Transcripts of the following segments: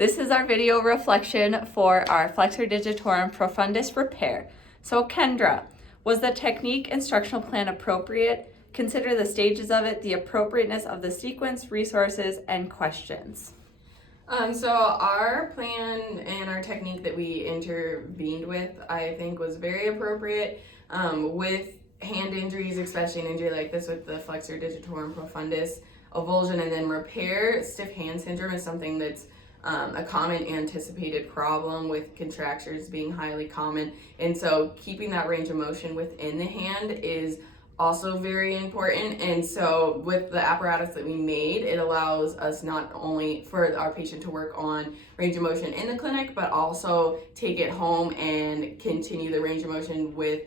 This is our video reflection for our flexor digitorum profundus repair. So Kendra, was the technique instructional plan appropriate? Consider the stages of it, the appropriateness of the sequence, resources, and questions. So our plan and our technique that we intervened with, I think was very appropriate with hand injuries, especially an injury like this with the flexor digitorum profundus, avulsion, and then repair. Stiff hand syndrome is something that's a common anticipated problem with contractures being highly common. And so keeping that range of motion within the hand is also very important. And so with the apparatus that we made, it allows us not only for our patient to work on range of motion in the clinic, but also take it home and continue the range of motion with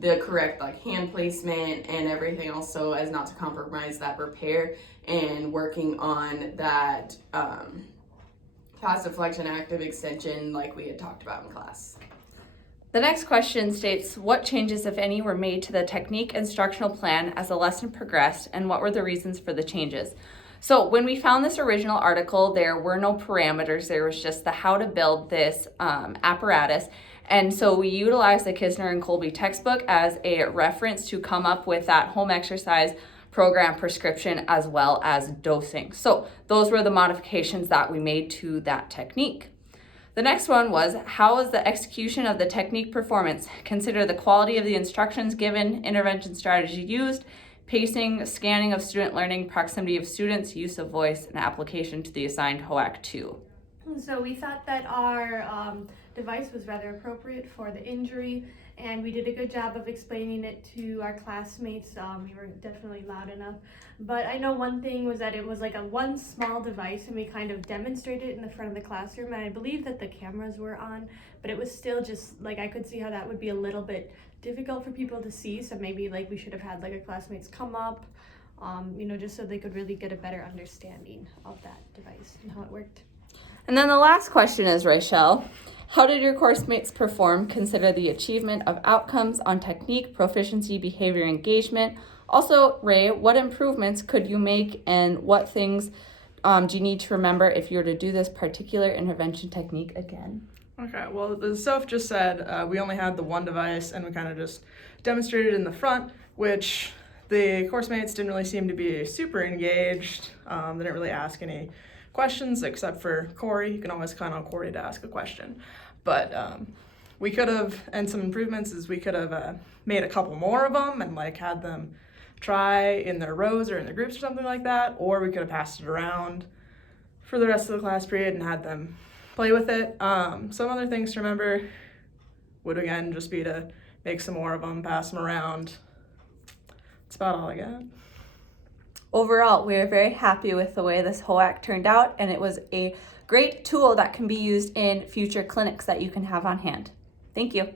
the correct hand placement and everything else, so as not to compromise that repair, and working on that passive flexion, active extension like we had talked about in class. The next question states, what changes, if any, were made to the technique instructional plan as the lesson progressed, and what were the reasons for the changes? So when we found this original article, there were no parameters. There was just the how to build this apparatus. And so we utilized the Kisner and Colby textbook as a reference to come up with that home exercise program prescription as well as dosing. So those were the modifications that we made to that technique. The next one was, how is the execution of the technique performance? Consider the quality of the instructions given, intervention strategy used, pacing, scanning of student learning, proximity of students, use of voice, and application to the assigned HOAC 2. So we thought that our device was rather appropriate for the injury, and we did a good job of explaining it to our classmates. We were definitely loud enough. But I know one thing was that it was like one small device, and we kind of demonstrated it in the front of the classroom, and I believe that the cameras were on, but it was still just I could see how that would be a little bit difficult for people to see. So maybe we should have had our classmates come up, just so they could really get a better understanding of that device and how it worked. And then the last question is, Rachel, how did your course mates perform? Consider the achievement of outcomes on technique, proficiency, behavior, engagement. Also, Ray, what improvements could you make, and what things do you need to remember if you were to do this particular intervention technique again? Okay, well, the Soph just said we only had the one device, and we kind of just demonstrated in the front, which the course mates didn't really seem to be super engaged. They didn't really ask any questions except for Corey. You can always count on Corey to ask a question. But we could have, and some improvements is we could have made a couple more of them and had them try in their rows or in their groups or something like that, or we could have passed it around for the rest of the class period and had them play with it. Some other things to remember would again just be to make some more of them, pass them around. That's about all I got. Overall, we are very happy with the way this HOAC turned out, and it was a great tool that can be used in future clinics that you can have on hand. Thank you.